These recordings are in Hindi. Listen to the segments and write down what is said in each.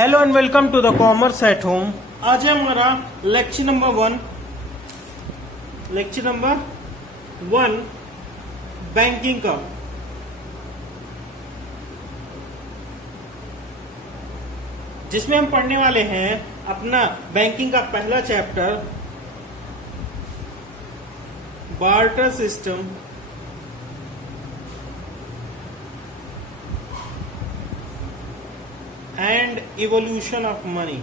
Hello and welcome to the commerce at home. आज है हमारा लेक्चर नंबर वन बैंकिंग का। जिसमें हम पढ़ने वाले हैं अपना बैंकिंग का पहला chapter, barter system and evolution of money।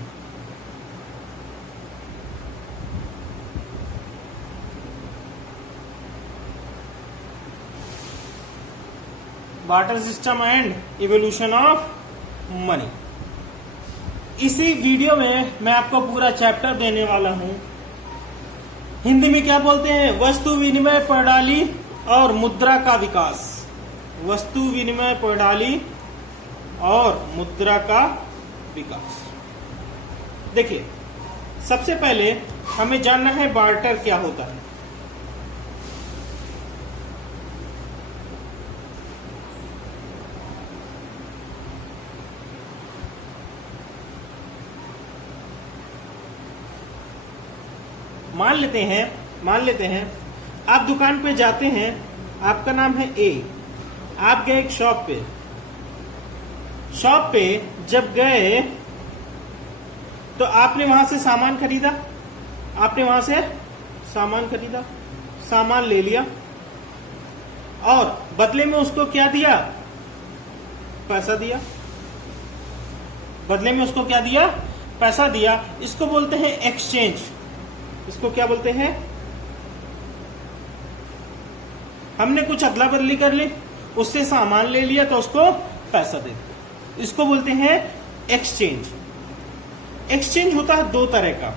Barter system and evolution of money. इसी वीडियो में मैं आपको पूरा चैप्टर देने वाला हूं। हिंदी में क्या बोलते हैं? वस्तु विनिमय प्रणाली और मुद्रा का विकास। वस्तु विनिमय प्रणाली और मुद्रा का विकास। देखिए, सबसे पहले हमें जानना है बार्टर क्या होता है। मान लेते हैं आप दुकान पे जाते हैं, आपका नाम है ए। आप गए एक शॉप पे जब गए तो आपने वहां से सामान खरीदा, सामान ले लिया और बदले में उसको क्या दिया? पैसा दिया। पैसा दिया। इसको बोलते हैं एक्सचेंज। इसको क्या बोलते हैं? हमने कुछ अदला बदली कर ली, उससे सामान ले लिया तो उसको पैसा दे दिया। इसको बोलते हैं एक्सचेंज। एक्सचेंज होता है दो तरह का।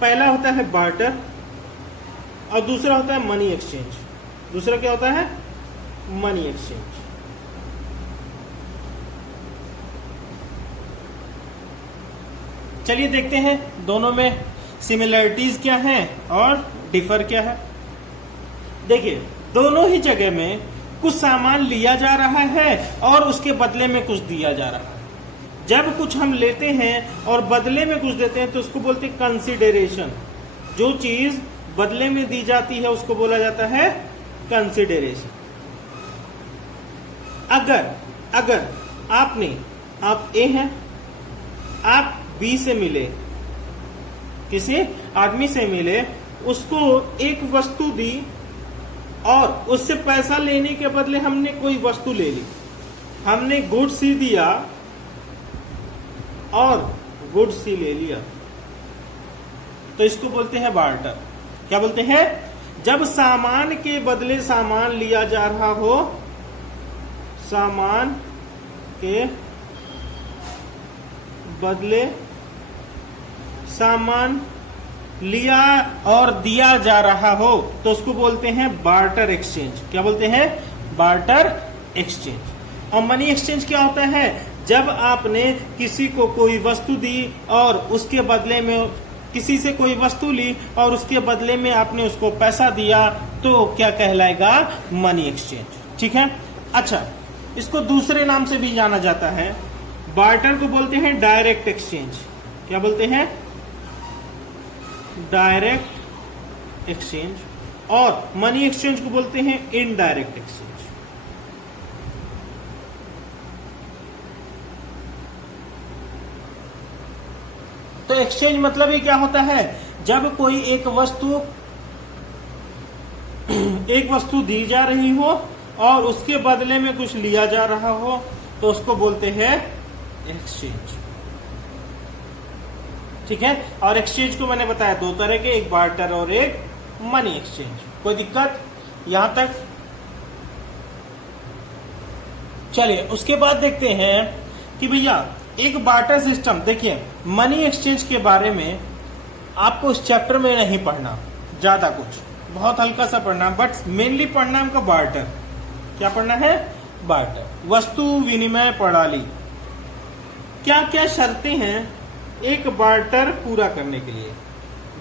पहला होता है बार्टर और दूसरा होता है मनी एक्सचेंज। दूसरा क्या होता है? Money exchange. चलिए देखते हैं दोनों में सिमिलरिटीज क्या हैं और डिफर क्या है। देखिए, दोनों ही जगह में कुछ सामान लिया जा रहा है और उसके बदले में कुछ दिया जा रहा है। जब कुछ हम लेते हैं और बदले में कुछ देते हैं तो उसको बोलते हैं कंसिडरेशन। जो चीज बदले में दी जाती है उसको बोला जाता है कंसिडरेशन। अगर आप ए हैं, आप बी से मिले, किसी आदमी से मिले, उसको एक वस्तु दी और उससे पैसा लेने के बदले हमने कोई वस्तु ले ली। हमने गुड्स ही दिया और गुड्स ही ले लिया, तो इसको बोलते हैं बार्टर। क्या बोलते हैं? जब सामान के बदले सामान लिया जा रहा हो, सामान के बदले सामान लिया और दिया जा रहा हो तो उसको बोलते हैं बार्टर एक्सचेंज। क्या बोलते हैं? Barter exchange. और मनी एक्सचेंज क्या होता है? जब आपने किसी को कोई वस्तु दी और उसके बदले में किसी से कोई वस्तु ली और उसके बदले में आपने उसको पैसा दिया तो क्या कहलाएगा? Money exchange. ठीक है। अच्छा, इसको दूसरे नाम से भी जाना जाता है। बार्टर को बोलते हैं डायरेक्ट एक्सचेंज। क्या बोलते हैं? Direct exchange. और मनी एक्सचेंज को बोलते हैं इनडायरेक्ट एक्सचेंज। तो एक्सचेंज मतलब ये क्या होता है? जब कोई एक वस्तु दी जा रही हो और उसके बदले में कुछ लिया जा रहा हो तो उसको बोलते हैं एक्सचेंज। ठीक है। और एक्सचेंज को मैंने बताया दो तरह के, एक बार्टर और एक मनी एक्सचेंज। कोई दिक्कत यहां तक? चलिए उसके बाद देखते हैं कि भैया एक बार्टर सिस्टम। देखिए, मनी एक्सचेंज के बारे में आपको इस चैप्टर में नहीं पढ़ना ज्यादा, कुछ बहुत हल्का सा पढ़ना, बट मेनली पढ़ना हमको बार्टर। क्या पढ़ना है? बार्टर। वस्तु विनिमय प्रणाली। क्या क्या शर्तें हैं एक बार्टर पूरा करने के लिए?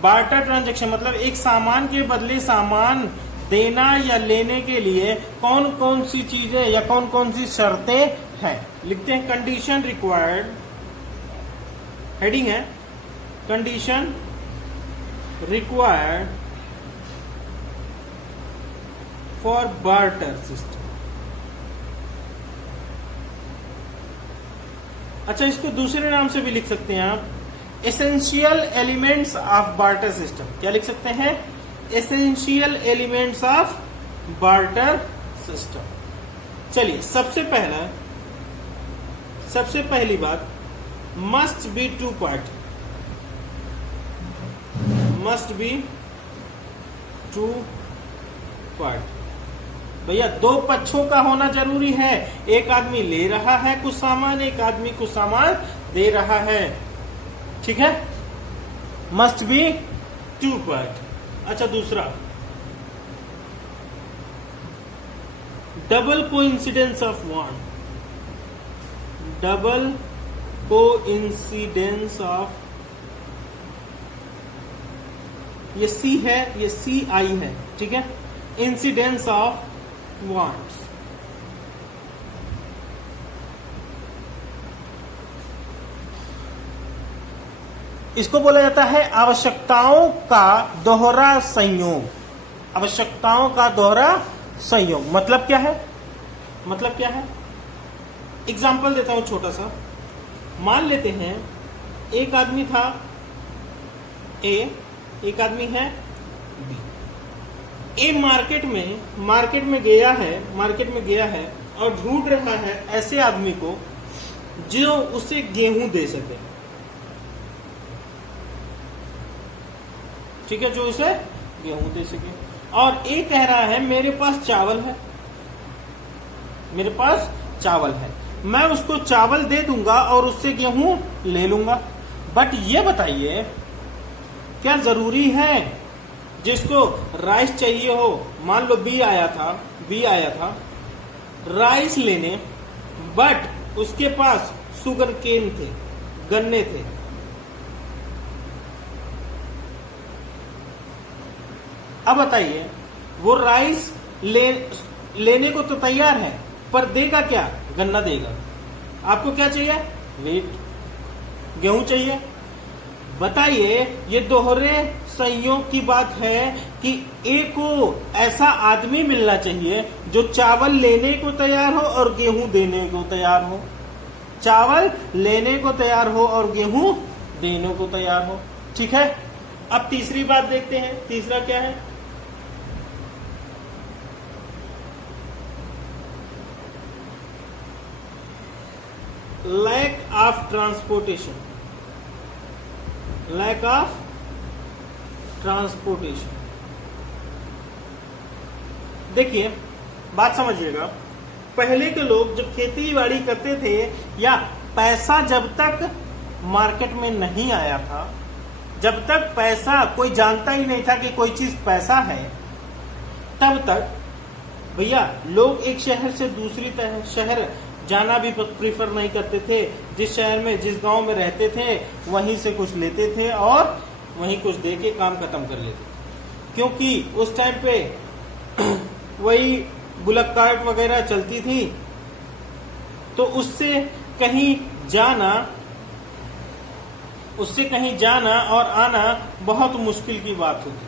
बार्टर ट्रांजैक्शन मतलब एक सामान के बदले सामान देना या लेने के लिए कौन कौन सी चीजें या कौन कौन सी शर्तें हैं। लिखते हैं कंडीशन रिक्वायर्ड हेडिंग है condition required for barter system. अच्छा, इसको दूसरे नाम से भी लिख सकते हैं आप, essential elements of barter system. क्या लिख सकते हैं? Essential elements of barter system. चलिए, सबसे पहली बात, must be two part, must be two part. भैया दो पक्षों का होना जरूरी है, एक आदमी ले रहा है कुछ सामान, एक आदमी कुछ सामान दे रहा है, ठीक है? Must be two part. अच्छा, दूसरा, double coincidence of one, double coincidence of, ये सी है, ये सी आई है, ठीक है? Incidence of wants. इसको बोला जाता है आवश्यकताओं का दोहरा संयोग। आवश्यकताओं का दोहरा संयोग मतलब क्या है? मतलब क्या है? एग्जाम्पल देता हूं छोटा सा। मान लेते हैं एक आदमी था ए, एक आदमी है बी। ए मार्केट में गया है और ढूंढ रहा है ऐसे आदमी को जो उसे गेहूं दे सके, ठीक है, जो उसे गेहूं दे सके। और ए कह रहा है मेरे पास चावल है, मेरे पास चावल है, मैं उसको चावल दे दूंगा और उससे गेहूं ले लूंगा। बट ये बताइए, क्या जरूरी है जिसको राइस चाहिए हो, मान लो बी आया था राइस लेने, बट उसके पास शुगर केन थे, गन्ने थे। अब बताइए, वो राइस लेने को तो तैयार है, पर देगा क्या? गन्ना देगा। आपको क्या चाहिए? वेट, गेहूं चाहिए। बताइए, ये दोहरे संयोग की बात है कि ए को ऐसा आदमी मिलना चाहिए जो चावल लेने को तैयार हो और गेहूं देने को तैयार हो, चावल लेने को तैयार हो और गेहूं देने को तैयार हो, ठीक है? अब तीसरी बात देखते हैं। तीसरा क्या है? Lack of transportation, lack of transportation. देखिए, बात समझिएगा, पहले के लोग जब खेती बाड़ी करते थे, या पैसा जब तक मार्केट में नहीं आया था, जब तक पैसा कोई जानता ही नहीं था कि कोई चीज पैसा है, तब तक भैया लोग एक शहर से दूसरी शहर जाना भी प्रीफर नहीं करते थे। जिस शहर में, जिस गांव में रहते थे, वहीं से कुछ लेते थे और वहीं कुछ दे के काम खत्म कर लेते थे, क्योंकि उस टाइम पे वही बुलक कार्ट वगैरह चलती थी, तो उससे कहीं जाना और आना बहुत मुश्किल की बात होती थी।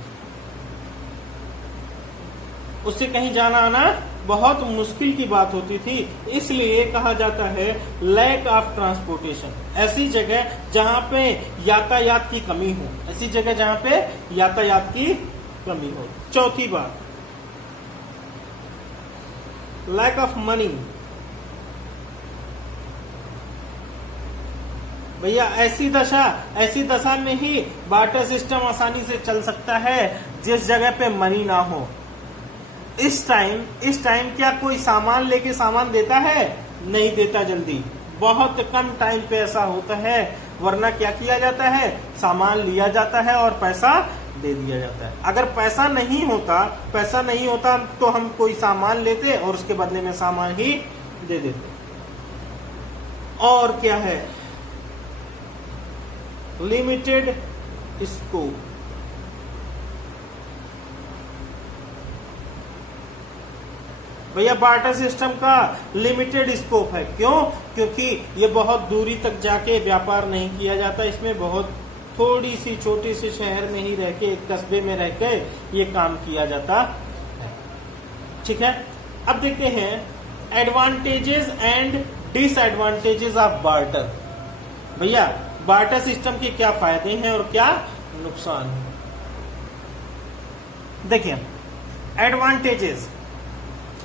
उससे कहीं जाना आना बहुत मुश्किल की बात होती थी। इसलिए कहा जाता है लैक ऑफ ट्रांसपोर्टेशन। ऐसी जगह जहां पे यातायात की कमी हो, ऐसी जगह जहां पे यातायात की कमी हो। चौथी बात, लैक ऑफ मनी। भैया ऐसी दशा में ही बार्टर सिस्टम आसानी से चल सकता है जिस जगह पे मनी ना हो। इस टाइम क्या कोई सामान लेके सामान देता है? नहीं देता जल्दी, बहुत कम टाइम पे ऐसा होता है। वरना क्या किया जाता है? सामान लिया जाता है और पैसा दे दिया जाता है। अगर पैसा नहीं होता तो हम कोई सामान लेते और उसके बदले में सामान ही दे देते। और क्या है? Limited scope. भैया बार्टर सिस्टम का लिमिटेड स्कोप है। क्यों? क्योंकि ये बहुत दूरी तक जाके व्यापार नहीं किया जाता, इसमें बहुत थोड़ी सी छोटी सी शहर में ही रह के, एक कस्बे में रह के ये काम किया जाता है। ठीक है, अब देखते हैं advantages and disadvantages of barter. भैया बार्टर सिस्टम के क्या फायदे हैं और क्या नुकसान है। देखिए एडवांटेजेस,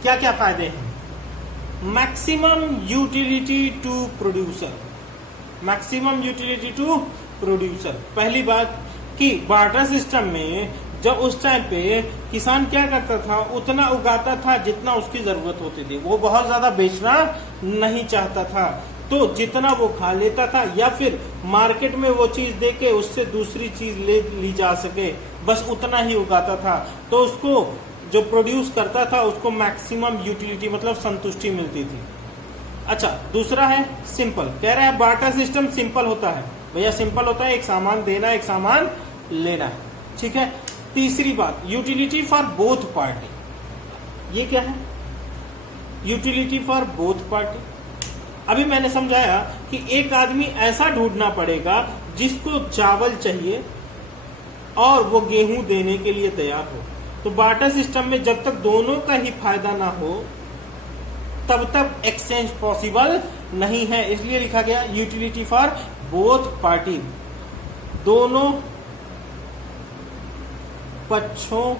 क्या क्या फायदे हैं। Maximum utility to producer, maximum utility to producer. पहली बात कि बार्टर सिस्टम में जब उस टाइम पे किसान क्या करता था, उतना उगाता था जितना उसकी जरूरत होती थी, वो बहुत ज्यादा बेचना नहीं चाहता था, तो जितना वो खा लेता था या फिर मार्केट में वो चीज देके उससे दूसरी चीज ले ली जा सके, बस उतना ही उगाता था। तो उसको जो प्रोड्यूस करता था उसको मैक्सिमम यूटिलिटी मतलब संतुष्टि मिलती थी। अच्छा, दूसरा है सिंपल। कह रहा है बार्टर सिस्टम सिंपल होता है। भैया सिंपल होता है, एक सामान देना एक सामान लेना है। ठीक है, तीसरी बात यूटिलिटी फॉर बोथ पार्टी। ये क्या है? Utility for both party. अभी मैंने समझाया कि एक आदमी ऐसा ढूंढना पड़ेगा जिसको चावल चाहिए और वो गेहूं देने के लिए तैयार हो। तो बार्टर सिस्टम में जब तक दोनों का ही फायदा ना हो तब तक एक्सचेंज पॉसिबल नहीं है, इसलिए लिखा गया यूटिलिटी फॉर बोथ पार्टी। दोनों पक्षों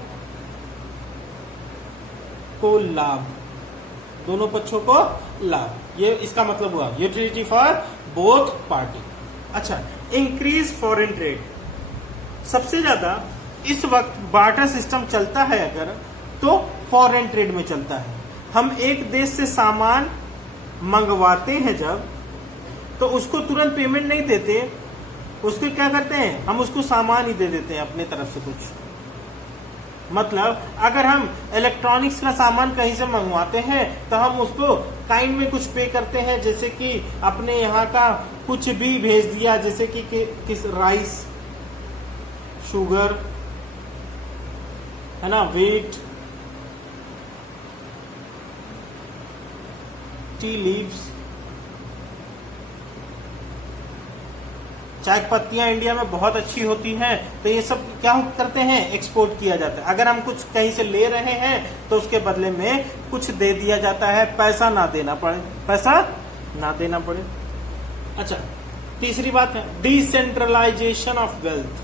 को लाभ, दोनों पक्षों को लाभ, ये इसका मतलब हुआ यूटिलिटी फॉर बोथ पार्टी। अच्छा, इंक्रीज फॉरेन ट्रेड। सबसे ज्यादा इस वक्त बार्टर सिस्टम चलता है अगर, तो फॉरेन ट्रेड में चलता है। हम एक देश से सामान मंगवाते हैं जब, तो उसको तुरंत पेमेंट नहीं देते, उसको क्या करते हैं, हम उसको सामान ही दे देते हैं अपने तरफ से कुछ। मतलब अगर हम इलेक्ट्रॉनिक्स का सामान कहीं से मंगवाते हैं तो हम उसको काइंड में कुछ पे करते हैं, जैसे कि अपने यहाँ का कुछ भी भेज दिया, जैसे कि किस राइस, शुगर है ना, व्हीट, टी लीव्स, चाय पत्तियां इंडिया में बहुत अच्छी होती हैं, तो ये सब क्या करते हैं, एक्सपोर्ट किया जाता है। अगर हम कुछ कहीं से ले रहे हैं तो उसके बदले में कुछ दे दिया जाता है, पैसा ना देना पड़े, पैसा ना देना पड़े। अच्छा, तीसरी बात है decentralization of wealth.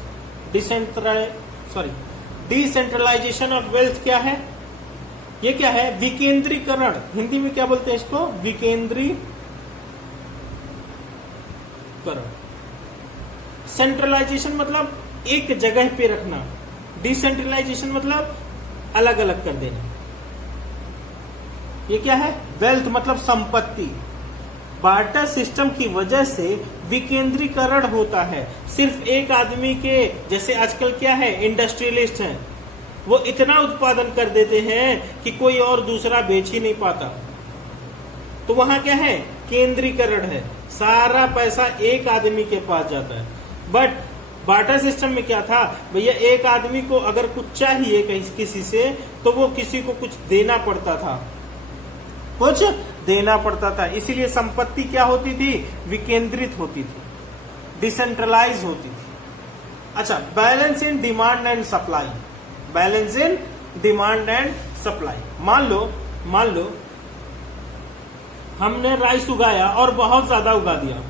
Decentralization of wealth क्या है? ये क्या है? विकेंद्रीकरण। हिंदी में क्या बोलते हैं इसको? विकेंद्रीकरण। सेंट्रलाइजेशन मतलब एक जगह पे रखना, डिसेंट्रलाइजेशन मतलब अलग अलग कर देना। ये क्या है? वेल्थ मतलब संपत्ति। बार्टर सिस्टम की वजह से विकेंद्रीकरण होता है। सिर्फ एक आदमी के, जैसे आजकल क्या है, इंडस्ट्रियलिस्ट हैं, वो इतना उत्पादन कर देते हैं कि कोई और दूसरा बेच ही नहीं पाता। तो वहां क्या है? केंद्रीकरण है, सारा पैसा एक आदमी के पास जाता है। बट बार्टर सिस्टम में क्या था भैया, एक आदमी को अगर कुछ चाहिए किसी से, तो वो किसी को कुछ देना पड़ता था, कुछ देना पड़ता था। इसीलिए संपत्ति क्या होती थी? विकेंद्रित होती थी, डिसेंट्रलाइज होती थी। अच्छा, balance in demand and supply. Balance in demand and supply. मान लो हमने राइस उगाया और बहुत ज्यादा उगा दिया,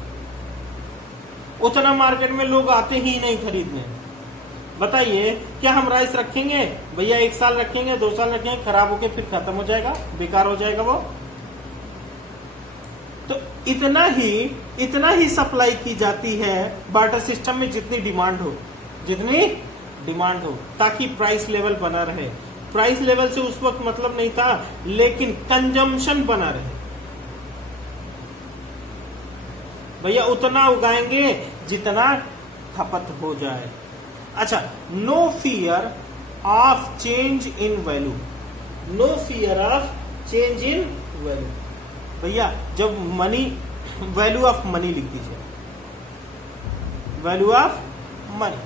उतना मार्केट में लोग आते ही नहीं खरीदने। बताइए क्या हम राइस रखेंगे भैया? 1 साल रखेंगे, 2 साल रखेंगे, खराब होके फिर खत्म हो जाएगा, बेकार हो जाएगा वो। तो इतना ही सप्लाई की जाती है बार्टर सिस्टम में, जितनी डिमांड हो, ताकि प्राइस लेवल बना रहे। प्राइस लेवल से उस वक्त मतलब नहीं था, लेकिन कंजम्पशन बना रहे। भैया उतना उगाएंगे जितना खपत हो जाए। अच्छा, no fear of change in value. No fear of change in value. भैया जब मनी, वैल्यू ऑफ मनी लिख दीजिए, वैल्यू ऑफ मनी।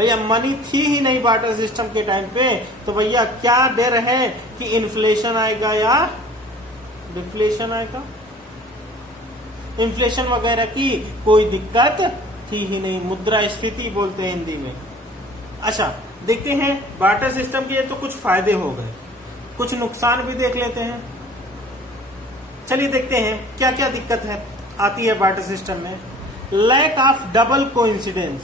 भैया मनी थी ही नहीं बार्टर सिस्टम के टाइम पे, तो भैया क्या डर है कि इन्फ्लेशन आएगा या डिफ्लेशन आएगा? इन्फ्लेशन वगैरह की कोई दिक्कत थी ही नहीं, मुद्रा स्फीति बोलते हैं हिंदी में। अच्छा देखते हैं बार्टर सिस्टम के तो कुछ फायदे हो गए, कुछ नुकसान भी देख लेते हैं। चलिए देखते हैं क्या क्या दिक्कत है आती है बार्टर सिस्टम में। लैक ऑफ डबल कोइंसिडेंस,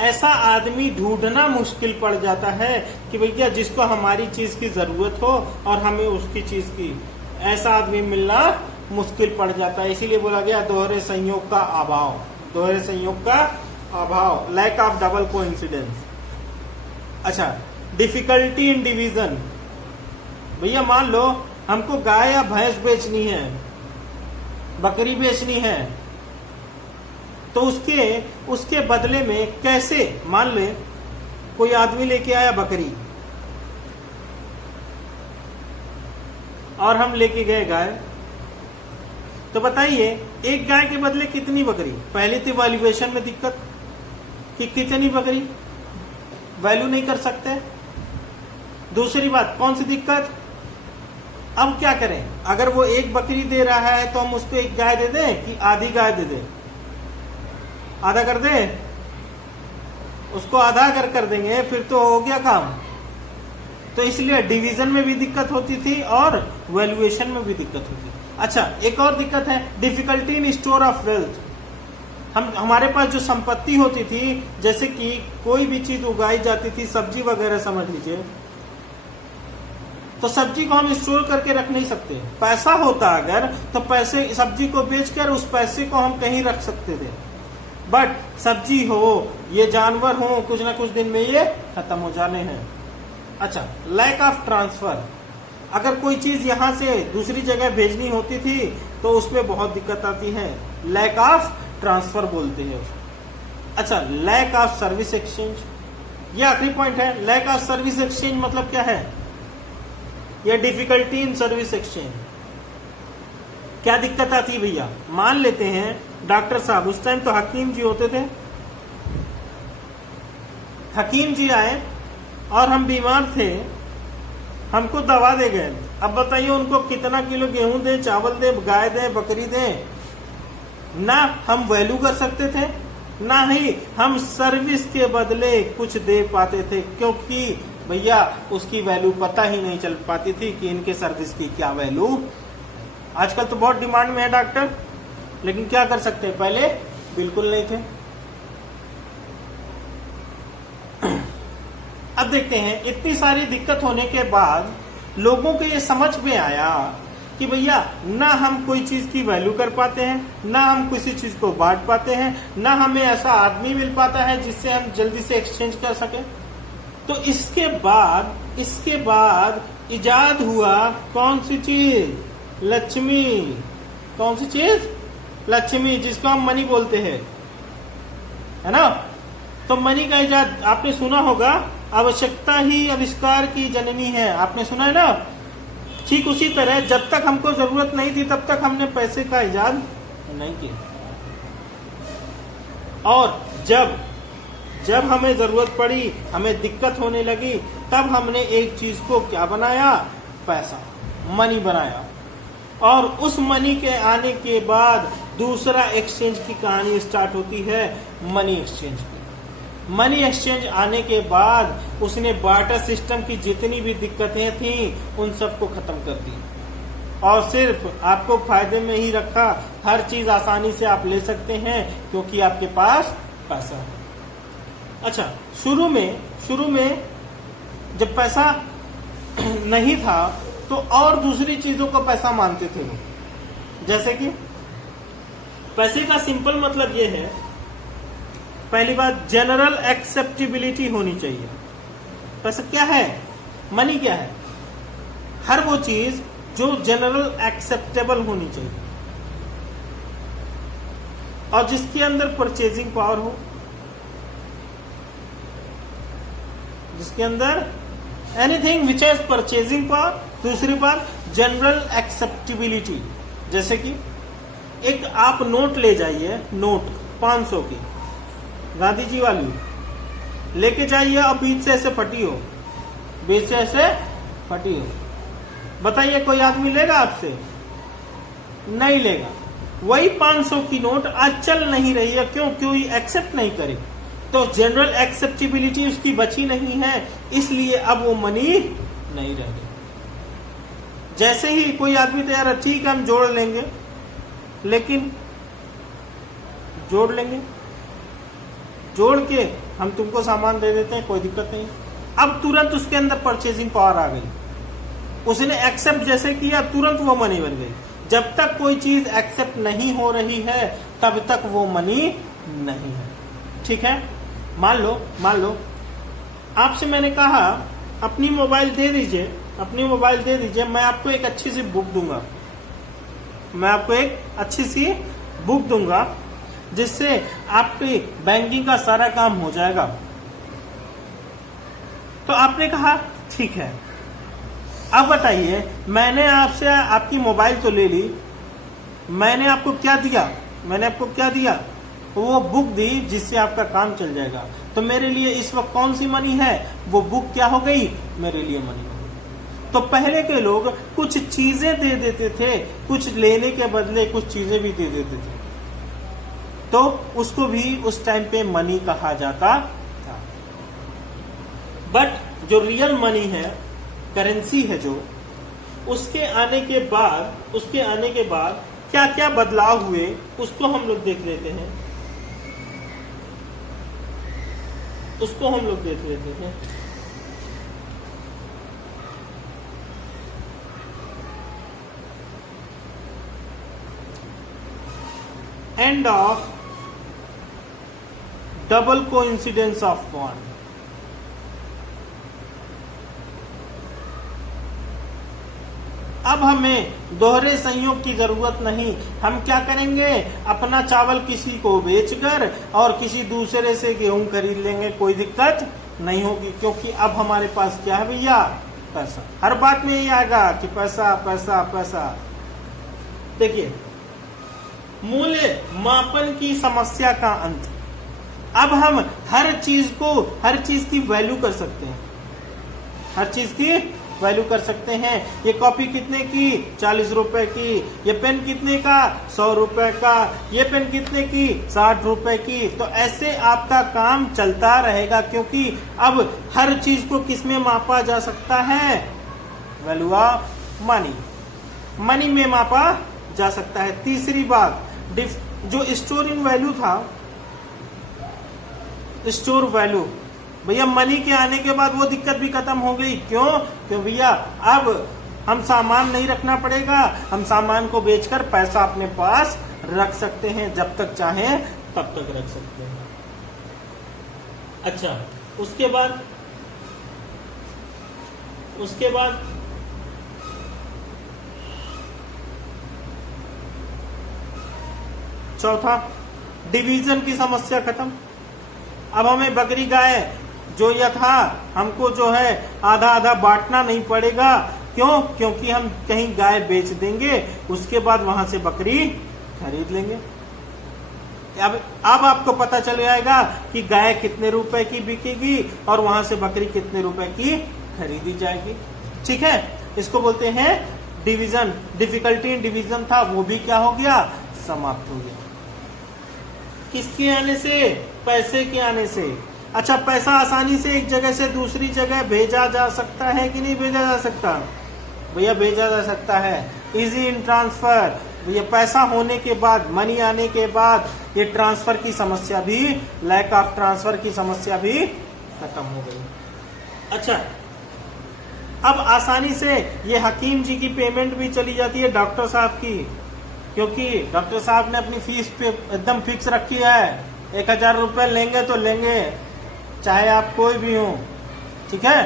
ऐसा आदमी ढूंढना मुश्किल पड़ जाता है कि भैया जिसको हमारी चीज की जरूरत हो और हमें उसकी चीज की, ऐसा आदमी मिलना मुश्किल पड़ जाता है। इसीलिए बोला गया दोहरे संयोग का अभाव, दोहरे संयोग का अभाव, लैक ऑफ डबल कोइंसिडेंस। अच्छा डिफिकल्टी इन डिवीजन, भैया मान लो हमको गाय या भैंस बेचनी है, बकरी बेचनी है, तो उसके बदले में कैसे, मान ले कोई आदमी लेके आया बकरी और हम लेके गए गाय, तो बताइए एक गाय के बदले कितनी बकरी? पहले तो वैल्यूएशन में दिक्कत कि कितनी बकरी वैल्यू नहीं कर सकते। दूसरी बात कौन सी दिक्कत, अब क्या करें, अगर वो एक बकरी दे रहा है तो हम उसको एक गाय दे दें कि आधी गाय दे दें? आधा कर दे, उसको आधा कर देंगे फिर तो हो गया काम। तो इसलिए डिवीजन में भी दिक्कत होती थी और वैल्यूएशन में भी दिक्कत होती। अच्छा एक और दिक्कत है difficulty in store of wealth. हमारे पास जो संपत्ति होती थी, जैसे कि कोई भी चीज उगाई जाती थी, सब्जी वगैरह समझ लीजिए, तो सब्जी को हम स्टोर करके रख नहीं सकते। पैसा होता अगर तो पैसे, सब्जी को बेचकर उस पैसे को हम कहीं रख सकते थे, बट सब्जी हो, ये जानवर हो, कुछ ना कुछ दिन में ये खत्म हो जाने हैं। अच्छा लैक ऑफ ट्रांसफर, अगर कोई चीज यहां से दूसरी जगह भेजनी होती थी तो उसमें बहुत दिक्कत आती है, लैक ऑफ ट्रांसफर बोलते हैं उसको। अच्छा लैक ऑफ सर्विस एक्सचेंज, ये आखिरी पॉइंट है। लैक ऑफ सर्विस एक्सचेंज मतलब क्या है, या डिफिकल्टी इन सर्विस एक्सचेंज। क्या दिक्कत आती है भैया, मान लेते हैं डॉक्टर साहब, उस टाइम तो हकीम जी होते थे, हकीम जी आए और हम बीमार थे, हमको दवा दे गए। अब बताइए उनको कितना किलो गेहूं दे, चावल दे, गाय दे, बकरी दे, ना हम वैल्यू कर सकते थे, ना ही हम सर्विस के बदले कुछ दे पाते थे, क्योंकि भैया उसकी वैल्यू पता ही नहीं चल पाती थी कि इनके सर्विस की क्या वैल्यू। आजकल तो बहुत डिमांड में है डॉक्टर, लेकिन क्या कर सकते हैं, पहले बिल्कुल नहीं थे। अब देखते हैं इतनी सारी दिक्कत होने के बाद लोगों को ये समझ में आया कि भैया ना हम कोई चीज की वैल्यू कर पाते हैं, ना हम किसी चीज को बांट पाते हैं, ना हमें ऐसा आदमी मिल पाता है जिससे हम जल्दी से एक्सचेंज कर सके। तो इसके बाद इजाद हुआ कौन सी चीज, लक्ष्मी। कौन सी चीज, लक्ष्मी, जिसको हम मनी बोलते हैं, है ना। तो मनी का इजाद आपने सुना होगा, आवश्यकता ही आविष्कार की जननी है, आपने सुना है ना। ठीक उसी तरह जब तक हमको जरूरत नहीं थी तब तक हमने पैसे का इजाद नहीं किया, और जब हमें जरूरत पड़ी, हमें दिक्कत होने लगी, तब हमने एक चीज को क्या बनाया, पैसा, मनी बनाया। और उस मनी के आने के बाद दूसरा एक्सचेंज की कहानी स्टार्ट होती है, मनी एक्सचेंज की। मनी एक्सचेंज आने के बाद उसने बार्टर सिस्टम की जितनी भी दिक्कतें थी उन सबको खत्म कर दी और सिर्फ आपको फायदे में ही रखा। हर चीज आसानी से आप ले सकते हैं क्योंकि आपके पास पैसा है। अच्छा शुरू में जब पैसा नहीं था तो और दूसरी चीजों को पैसा मानते थे लोग, जैसे कि पैसे का सिंपल मतलब ये है, पहली बात जनरल एक्सेप्टेबिलिटी होनी चाहिए। पैसा क्या है, मनी क्या है, हर वो चीज जो जनरल एक्सेप्टेबल होनी चाहिए और जिसके अंदर परचेजिंग पावर हो, जिसके अंदर anything which has purchasing power. दूसरी बात जनरल एक्सेप्टेबिलिटी, जैसे कि एक आप नोट ले जाइए, नोट 500 की, गांधी जी वाली, लेके जाइए और बीच से ऐसे फटी हो, बीच से ऐसे फटी हो, बताइए कोई आदमी लेगा आपसे? नहीं लेगा। वही 500 की नोट आज चल नहीं रही है, क्यों? कोई एक्सेप्ट नहीं करे, तो जनरल एक्सेप्टेबिलिटी उसकी बची नहीं है, इसलिए अब वो मनी नहीं रह गई। जैसे ही कोई आदमी तो यार ठीक है हम जोड़ लेंगे, लेकिन जोड़ लेंगे, जोड़ के हम तुमको सामान दे देते हैं, कोई दिक्कत नहीं। अब तुरंत उसके अंदर परचेजिंग पावर आ गई, उसने एक्सेप्ट जैसे किया तुरंत वो मनी बन गई। जब तक कोई चीज एक्सेप्ट नहीं हो रही है तब तक वो मनी नहीं है। ठीक है, मान लो आपसे मैंने कहा अपनी मोबाइल दे दीजिए, अपनी मोबाइल दे दीजिए, मैं आपको एक अच्छी सी बुक दूंगा, मैं आपको एक अच्छी सी बुक दूंगा जिससे आपके बैंकिंग का सारा काम हो जाएगा। तो आपने कहा ठीक है। अब बताइए, मैंने आपसे आपकी मोबाइल तो ले ली, मैंने आपको क्या दिया? मैंने आपको क्या दिया? वो बुक दी जिससे आपका काम चल जाएगा। तो मेरे लिए इस वक्त कौन सी मनी है? वो बुक क्या हो गई? मेरे लिए मनी हो गई। तो पहले के लोग कुछ चीजें दे देते थे, कुछ लेने के बदले कुछ चीजें भी दे देते थे, तो उसको भी उस टाइम पे मनी कहा जाता था। बट जो रियल मनी है, करेंसी है जो, उसके आने के बाद क्या क्या बदलाव हुए उसको हम लोग देख लेते हैं, end of double coincidence of bond. अब हमें दोहरे संयोग की जरूरत नहीं। हम क्या करेंगे? अपना चावल किसी को बेचकर और किसी दूसरे से गेहूं खरीद लेंगे, कोई दिक्कत नहीं होगी, क्योंकि अब हमारे पास क्या है भैया? पैसा। हर बात में यही आएगा कि पैसा पैसा पैसा। देखिए, मूल्य मापन की समस्या का अंत। अब हम हर चीज की वैल्यू कर सकते हैं, हर चीज की वैल्यू कर सकते हैं। ये कॉपी कितने की? 40 रुपए की। ये पेन कितने का? 100 रुपए का। ये पेन कितने की? 60 रुपए की। तो ऐसे आपका काम चलता रहेगा, क्योंकि अब हर चीज को किसमें मापा जा सकता है? वैल्यू ऑफ मनी, मनी में मापा जा सकता है। तीसरी बात, जो स्टोरिंग वैल्यू था, स्टोर वैल्यू, भैया मनी के आने के बाद वो दिक्कत भी खत्म हो गई। क्यों भैया? अब हम सामान नहीं रखना पड़ेगा, हम सामान को बेचकर पैसा अपने पास रख सकते हैं, जब तक चाहे तब तक रख सकते हैं। अच्छा, उसके बाद चौथा, डिवीजन की समस्या खत्म। अब हमें बकरी गाय जो यथा हमको जो है आधा आधा बांटना नहीं पड़ेगा। क्योंकि हम कहीं गाय बेच देंगे, उसके बाद वहां से बकरी खरीद लेंगे। अब आपको पता चल जाएगा कि गाय कितने रुपए की बिकेगी और वहां से बकरी कितने रुपए की खरीदी जाएगी। ठीक है, इसको बोलते हैं डिवीजन। डिफिकल्टी इन डिवीजन था, वो भी क्या हो गया? समाप्त हो गया। किसके आने से? पैसे के आने से। अच्छा, पैसा आसानी से एक जगह से दूसरी जगह भेजा जा सकता है कि नहीं भेजा जा सकता? भैया भेजा जा सकता है। Easy in transfer. भैया पैसा होने के बाद, मनी आने के बाद ये ट्रांसफर की समस्या भी, लैक ऑफ ट्रांसफर की समस्या भी खत्म हो गई। अच्छा, अब आसानी से ये हकीम जी की पेमेंट भी चली जाती है डॉक्टर साहब की, क्योंकि डॉक्टर साहब ने अपनी फीस पे एकदम फिक्स रखी है। 1000 रुपए लेंगे तो लेंगे, चाहे आप कोई भी हो। ठीक है,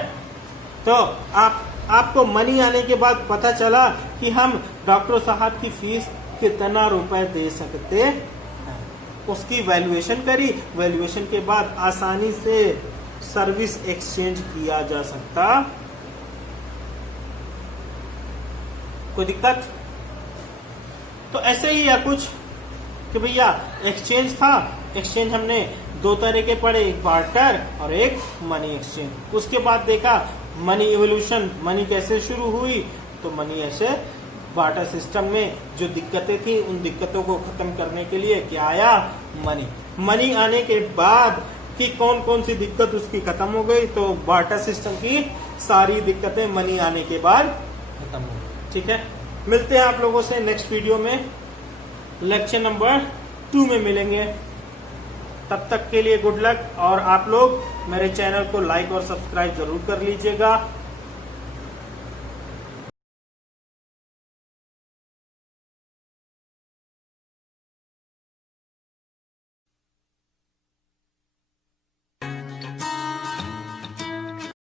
तो आपको मनी आने के बाद पता चला कि हम डॉक्टर साहब की फीस कितना रुपए दे सकते हैं। उसकी वैल्यूएशन करी, वैल्यूएशन के बाद आसानी से सर्विस एक्सचेंज किया जा सकता। कोई दिक्कत? तो ऐसे ही है कुछ कि भैया एक्सचेंज था, एक्सचेंज हमने दो तरह के पढ़े, एक बार्टर और एक मनी एक्सचेंज। उसके बाद देखा मनी इवोल्यूशन, मनी कैसे शुरू हुई, तो मनी ऐसे बार्टर सिस्टम में जो दिक्कतें थी उन दिक्कतों को खत्म करने के लिए क्या आया, मनी। मनी आने के बाद कि कौन कौन सी दिक्कत उसकी खत्म हो गई, तो बार्टर सिस्टम की सारी दिक्कतें मनी आने के बाद खत्म हो गई। ठीक है, मिलते हैं आप लोगों से नेक्स्ट वीडियो में, लेक्चर नंबर 2 में मिलेंगे। तब तक के लिए गुड लक, और आप लोग मेरे चैनल को लाइक और सब्सक्राइब जरूर कर लीजिएगा।